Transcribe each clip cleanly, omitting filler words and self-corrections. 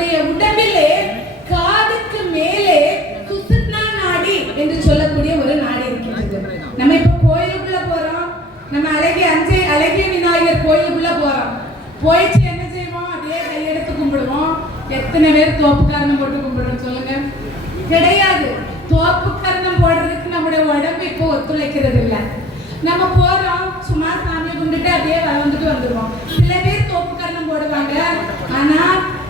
நம்முடைய உடம்பிலே காதுக்கு மேலே சுசுன்னா நாடி என்று சொல்லக்கூடிய ஒரு நாடி இருக்கிறது. நம்ம இப்ப கோயிலுக்குள்ள போறோம், நம்ம அழகிய விநாயகர் கோயிலுக்குள்ள போறோம். போயிட்டு என்ன செய்வோம்? அப்படியே கையெடுத்து கும்பிடுவோம். எத்தனை பேர் தோப்பு கரணம் போட்டு கும்பிடுறோம் சொல்லுங்க? கிடையாது. தோப்பு கரணம் போடுறதுக்கு நம்முடைய உடம்பு இப்போ ஒத்துழைக்கிறது இல்லை. நம்ம போறோம், சும்மா சாமியை கும்பிட்டு அப்படியே வந்துட்டு வந்துடுவோம். சில பேர் தோப்பு கரணம் போடுவாங்க, ஆனா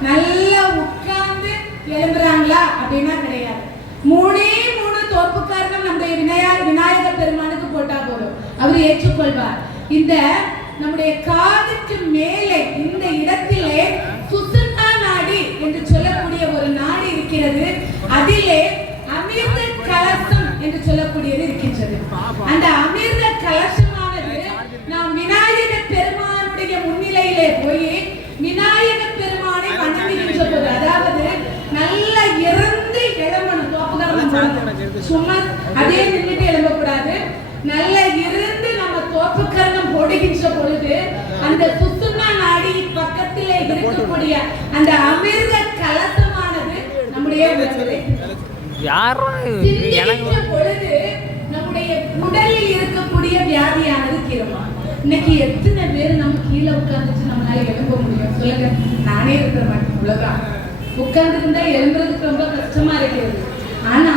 நல்லா உட்கார்ந்து எழும்புறாங்களா அப்படின்னா கிடையாது. 3 தோப்பு கரணம் நம்முடைய விநாயகர் பெருமானுக்கு போட்டா போதும், அவர் ஏற்றுக்கொள்வார். இந்த நம்முடைய காதுக்கு மேலே இந்த இடத்திலே சுசுன்னா நாடி என்று சொல்லக்கூடிய ஒரு நாடி இருக்கிறது. அதிலே அமிர்த கலசம் என்று சொல்லக்கூடியது இருக்கின்றது. அந்த அமிர்த கலசமானது நாம் விநாயகர் பெருமானுடைய முன்னிலையிலே போய் விநாயகர் பெருமானை வணங்குகின்ற போது, அதாவது நல்ல இறந்து எழும்பணும். தோப்புக்கரணம் சும்மா அதே நின்றுட்டு எழும்பக்கூடாது. நல்ல இருந்து நம்ம தோப்புக்கரணம் போடுகின்ற பொழுது அந்த சுசுன்னா நாடி பக்கத்திலே இருக்கக்கூடிய அந்த அமிர்த கலசமானது நம்முடைய பொழுது நம்முடைய உடலில் இருக்கக்கூடிய வியாதியானது தீருமா? இன்னைக்கு எத்தனை பேர் நம்ம கீழே உட்கார்ந்துச்சு நம்மளால எழும்ப முடியும் சொல்லுங்க? நானே இருக்கிற மாட்டேன். இவ்வளவுதான். உட்கார்ந்து இருந்தா எழும்புறதுக்கு ரொம்ப கஷ்டமா இருக்கிறது. ஆனா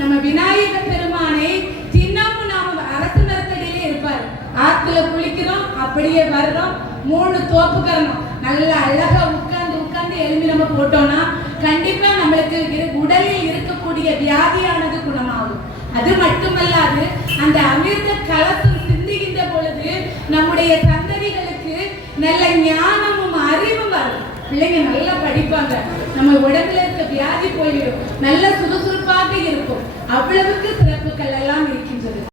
நம்ம விநாயகர் பெருமானை தினமும் நாம அரசு மரத்தடியிலே இருப்பார். ஆத்துல குளிக்கிறோம், அப்படியே வர்றோம். 3 தோப்பு கரணம் நல்ல அழகா உட்கார்ந்து எழும்பி நம்ம போட்டோம்னா கண்டிப்பா நம்மளுக்கு உடலில் இருக்கக்கூடிய வியாதியானது குணமாகும். அது மட்டுமல்லாது அந்த அமிர்த கலசம் சிந்துகின்ற பொழுது நம்முடைய சந்ததிகளுக்கு நல்ல ஞானமும் அறிவும் வரும். பிள்ளைங்க நல்லா படிப்பாங்க, நம்ம உடம்புல இருக்க வியாதி போயிடும், நல்ல சுறுசுறுப்பாக இருக்கும். அவ்வளவுக்கு சிறப்புகள் எல்லாம் இருக்கின்றது.